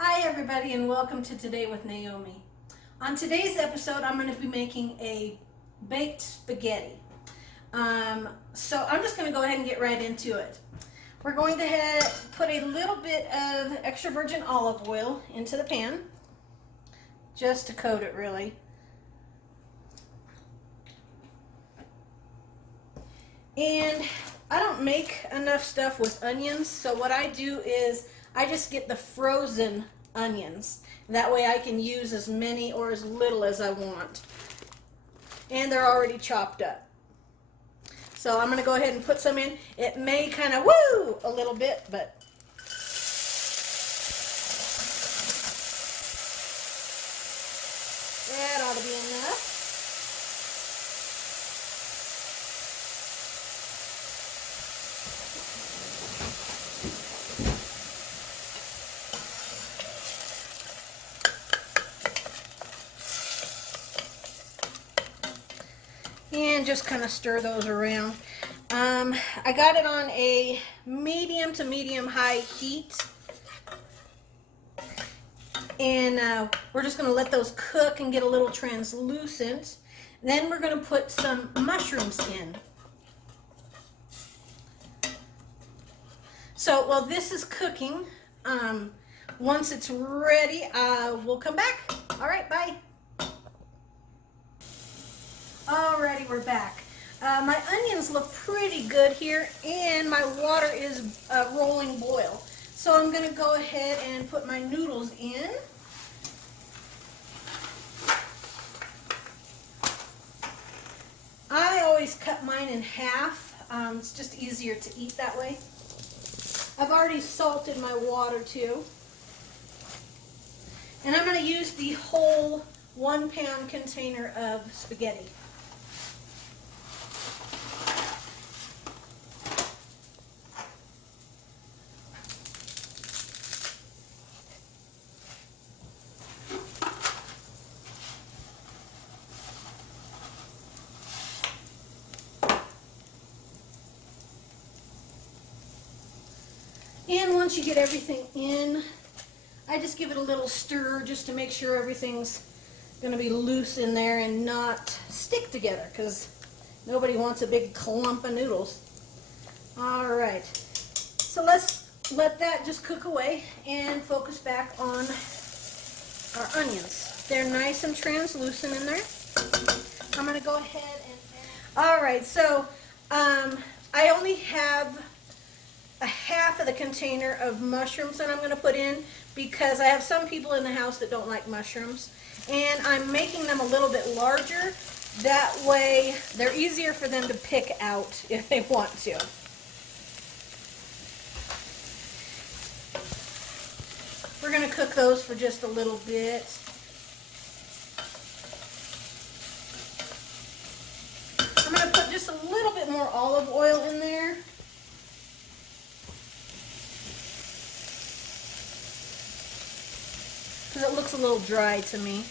Hi everybody and welcome to Today with Naomi. On today's episode I'm going to be making a baked spaghetti. So I'm just going to go ahead and get right into it. We're going to put a little bit of extra virgin olive oil into the pan, just to coat it really. And I don't make enough stuff with onions, so what I do is I just get the frozen onions. That way I can use as many or as little as I want. And they're already chopped up. So I'm going to go ahead and put some in. It may kind of woo a little bit, but that ought to be enough. And just kind of stir those around. I got it on a medium to medium high heat. And we're just going to let those cook and get a little translucent. Then we're going to put some mushrooms in. So while this is cooking, once it's ready, we'll come back. All right, bye. Alrighty, we're back. My onions look pretty good here, and my water is rolling boil. So I'm going to go ahead and put my noodles in. I always cut mine in half. It's just easier to eat that way. I've already salted my water too. And I'm going to use the whole 1 pound container of spaghetti. And once you get everything in, I just give it a little stir just to make sure everything's going to be loose in there and not stick together, because nobody wants a big clump of noodles. Alright, so let's let that just cook away and focus back on our onions. They're nice and translucent in there. I'm going to go ahead and... Alright, so I only have a half of the container of mushrooms that I'm going to put in, because I have some people in the house that don't like mushrooms, and I'm making them a little bit larger. That way they're easier for them to pick out if they want to. We're going to cook those for just a little bit. I'm going to put just a little bit more olive oil in there. It looks a little dry to me.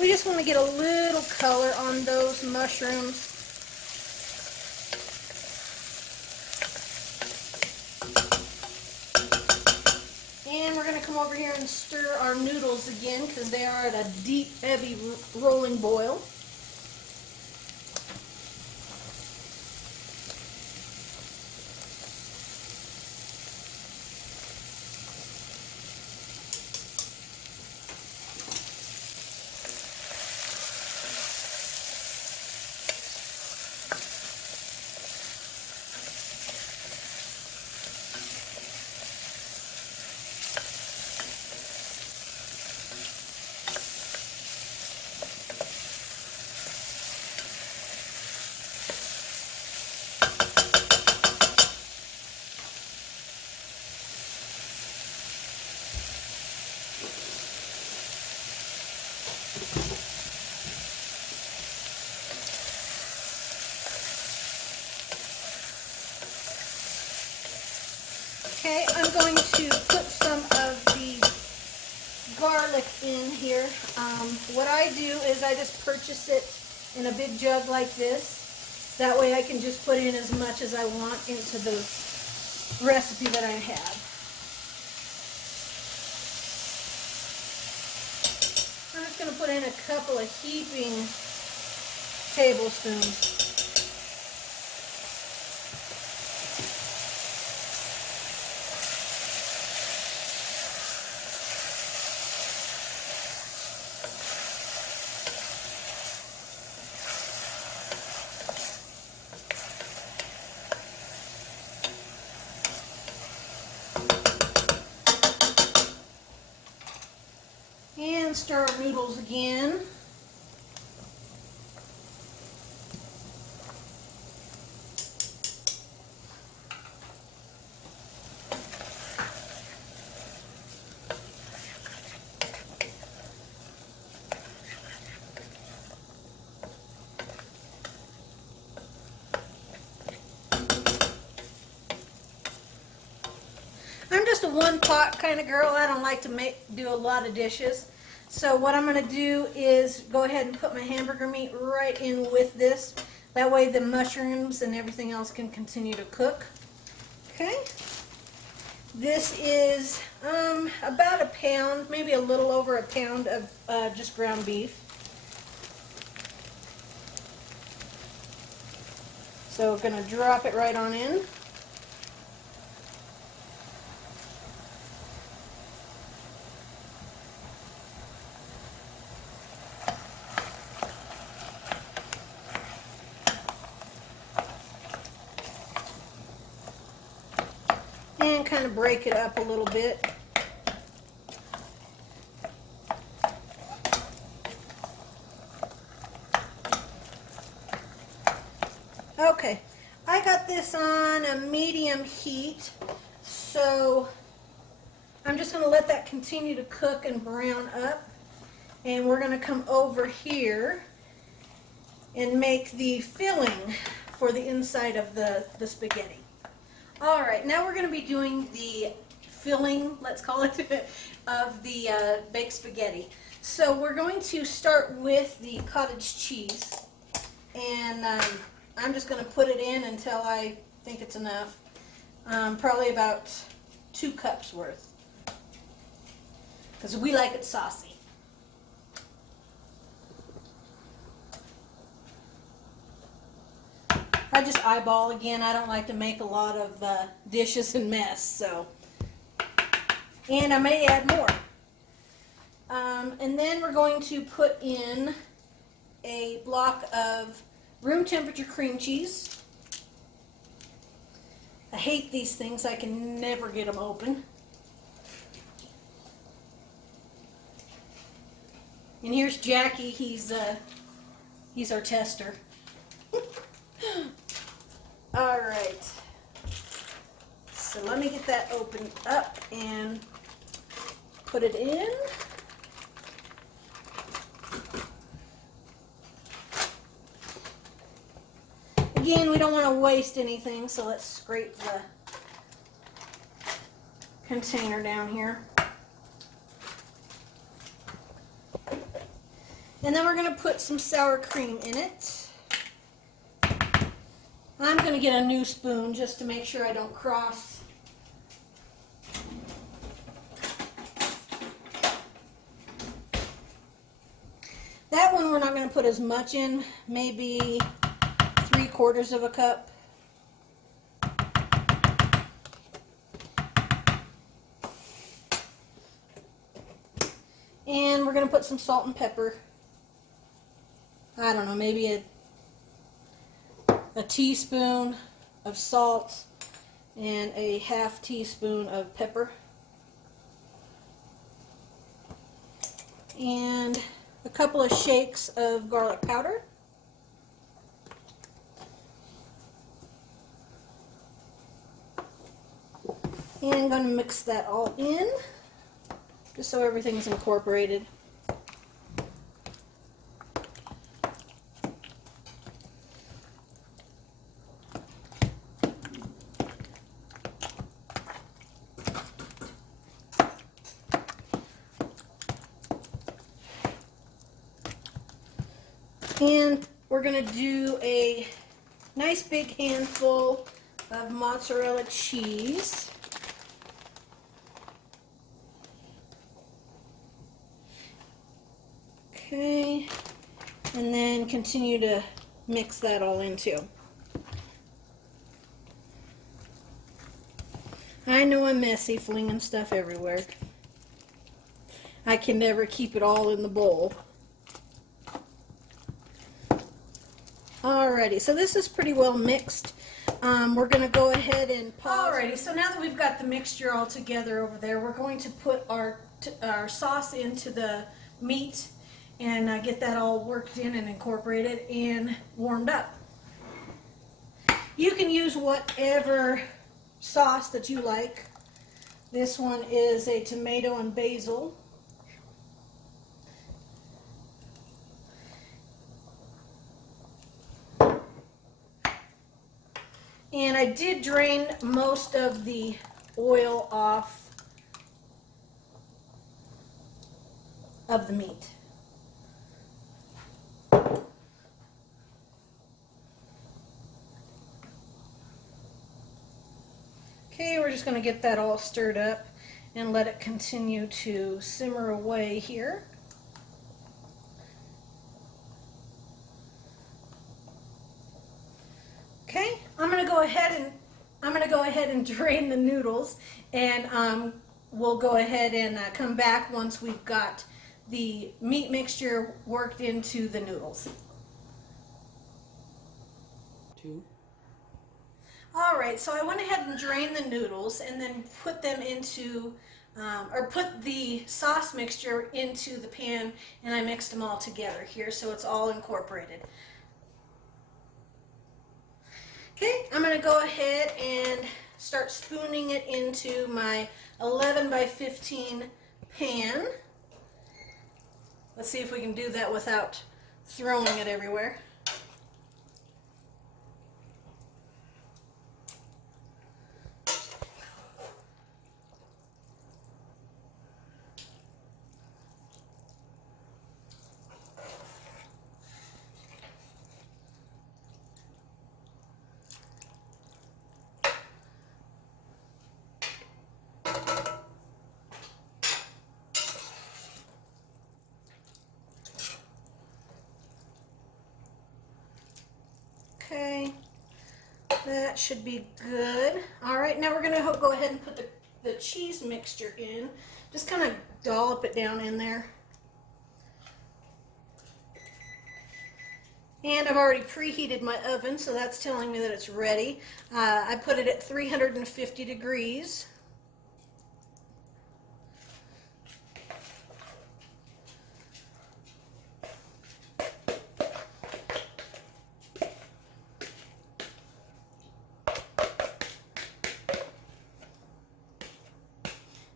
We just want to get a little color on those mushrooms. And we're going to come over here and stir our noodles again, because they are at a deep, heavy rolling boil. Okay, I'm going to put some of the garlic in here. What I do is I just purchase it in a big jug like this. That way I can just put in as much as I want into the recipe that I have. I'm just going to put in a couple of heaping tablespoons. And stir our noodles again. I'm just a one pot kind of girl. I don't like to do a lot of dishes. So what I'm going to do is go ahead and put my hamburger meat right in with this. That way the mushrooms and everything else can continue to cook. Okay. This is about a pound, maybe a little over a pound of just ground beef. So we're going to drop it right on in. And kind of break it up a little bit. Okay, I got this on a medium heat, so I'm just going to let that continue to cook and brown up. And we're going to come over here and make the filling for the inside of the spaghetti. Alright, now we're going to be doing the filling, let's call it, of the baked spaghetti. So we're going to start with the cottage cheese, and I'm just going to put it in until I think it's enough. Probably about 2 cups worth, because we like it saucy. I just eyeball again. I don't like to make a lot of dishes and mess, so. And I may add more. And then we're going to put in a block of room temperature cream cheese. I hate these things. I can never get them open. And here's Jackie. He's our tester. All right, so let me get that opened up and put it in. Again, we don't want to waste anything, so let's scrape the container down here. And then we're going to put some sour cream in it. I'm going to get a new spoon just to make sure I don't cross. That one we're not going to put as much in, maybe 3/4 of a cup. And we're going to put some salt and pepper. I don't know, maybe a teaspoon of salt and a 1/2 teaspoon of pepper. And a couple of shakes of garlic powder. And I'm going to mix that all in, just so everything's incorporated. And we're going to do a nice big handful of mozzarella cheese. Okay, and then continue to mix that all in too. I know I'm messy, flinging stuff everywhere. I can never keep it all in the bowl. Alrighty, so this is pretty well mixed. We're going to go ahead and pause. Alrighty, so now that we've got the mixture all together over there, we're going to put our sauce into the meat and get that all worked in and incorporated and warmed up. You can use whatever sauce that you like. This one is a tomato and basil. And I did drain most of the oil off of the meat. Okay, we're just going to get that all stirred up and let it continue to simmer away here. Okay, I'm going to go ahead and drain the noodles, and we'll go ahead and come back once we've got the meat mixture worked into the noodles. Alright, so I went ahead and drained the noodles and then put them into, or put the sauce mixture into the pan, and I mixed them all together here so it's all incorporated. Okay, I'm going to go ahead and start spooning it into my 11 by 15 pan. Let's see if we can do that without throwing it everywhere. Okay, that should be good. All right, now we're going to go ahead and put the cheese mixture in. Just kind of dollop it down in there. And I've already preheated my oven, so that's telling me that it's ready. I put it at 350 degrees.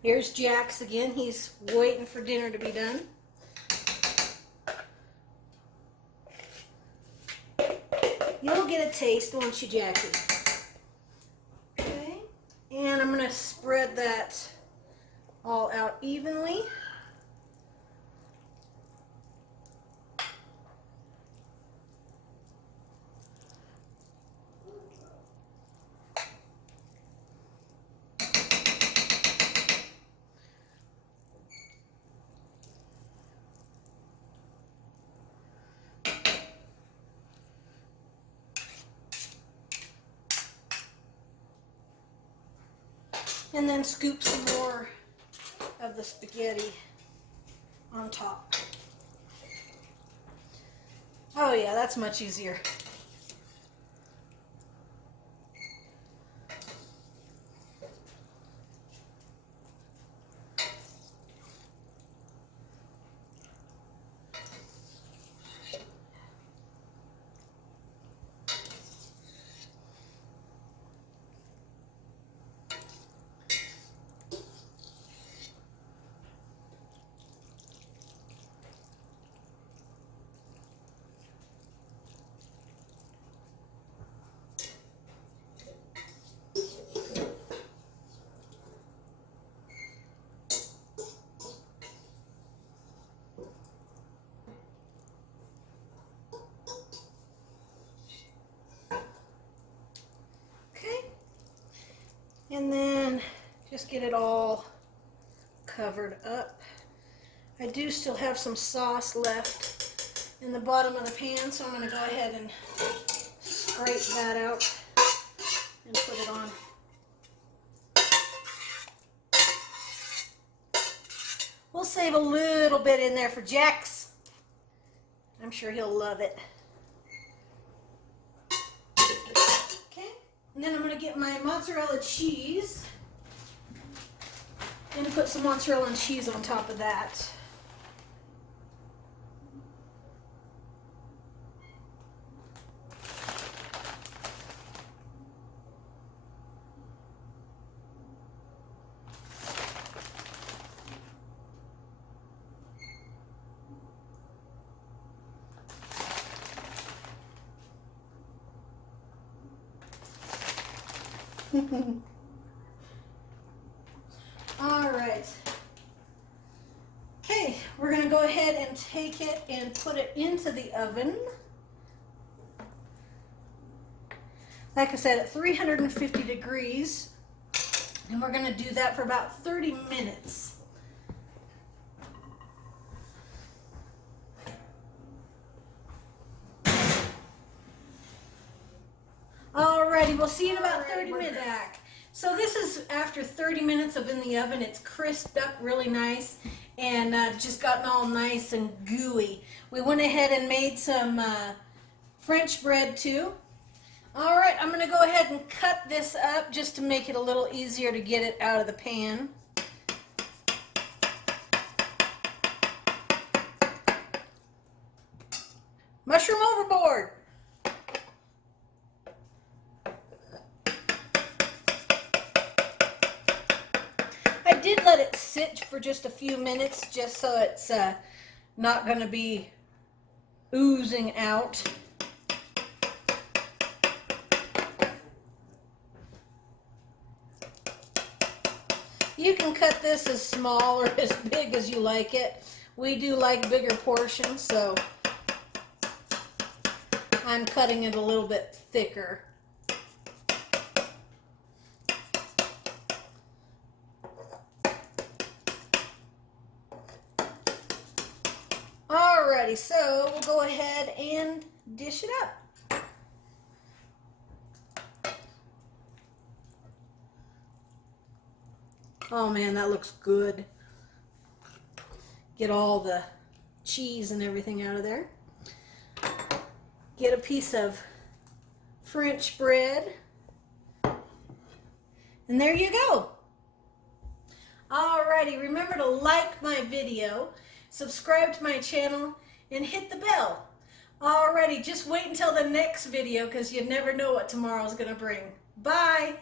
Here's Jax again. He's waiting for dinner to be done. You'll get a taste, won't you, Jackie? Okay. And I'm going to spread that all out evenly. And then scoop some more of the spaghetti on top. Oh yeah, that's much easier. And then just get it all covered up. I do still have some sauce left in the bottom of the pan, so I'm going to go ahead and scrape that out and put it on. We'll save a little bit in there for Jax. I'm sure he'll love it. Okay, and then I'm going to get my mozzarella cheese and put some mozzarella cheese on top of that. All right. Okay, we're going to go ahead and take it and put it into the oven. Like I said, at 350 degrees. And we're going to do that for about 30 minutes. Alrighty, we'll see you in about 30 minutes. Back. So this is after 30 minutes of in the oven. It's crisped up really nice and just gotten all nice and gooey. We went ahead and made some French bread too. Alright, I'm going to go ahead and cut this up just to make it a little easier to get it out of the pan. Mushroom overboard! I did let it sit for just a few minutes just so it's not going to be oozing out. You can cut this as small or as big as you like it. We do like bigger portions, so I'm cutting it a little bit thicker. Alrighty, so we'll go ahead and dish it up. Oh man, that looks good. Get all the cheese and everything out of there. Get a piece of French bread. And there you go. Alrighty, remember to like my video, subscribe to my channel, and hit the bell. Alrighty, just wait until the next video because you never know what tomorrow's going to bring. Bye!